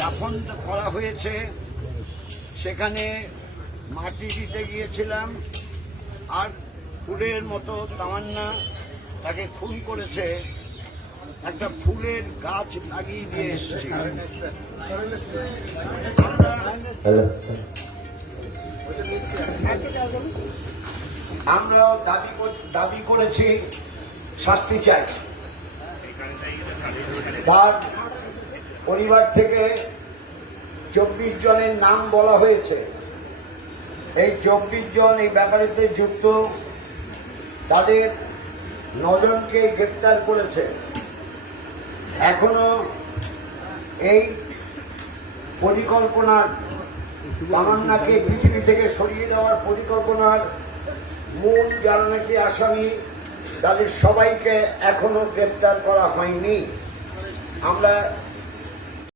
দাফন করা হয়েছে। সেখানে মাটি দিতে গিয়েছিলাম। আর ফুলের মতো তামান্না তাকে খুন করেছে। একটা ফুলের গাছ লাগিয়ে দিয়ে এসেছি। আমরা দাবি দাবি করেছি শাস্তি চাই তার পরিবার থেকে চব্বিশ জনের নাম বলা হয়েছে। এই চব্বিশ জন এই ব্যাপারেতে যুক্ত, তাদের নজনকে গ্রেপ্তার করেছে। এখনও এই পরিকল্পনার তামান্নাকে পৃথিবী থেকে সরিয়ে দেওয়ার পরিকল্পনার মূল যারা নাকি আসামি, তাদের সবাইকে এখনও গ্রেপ্তার করা হয়নি। আমরা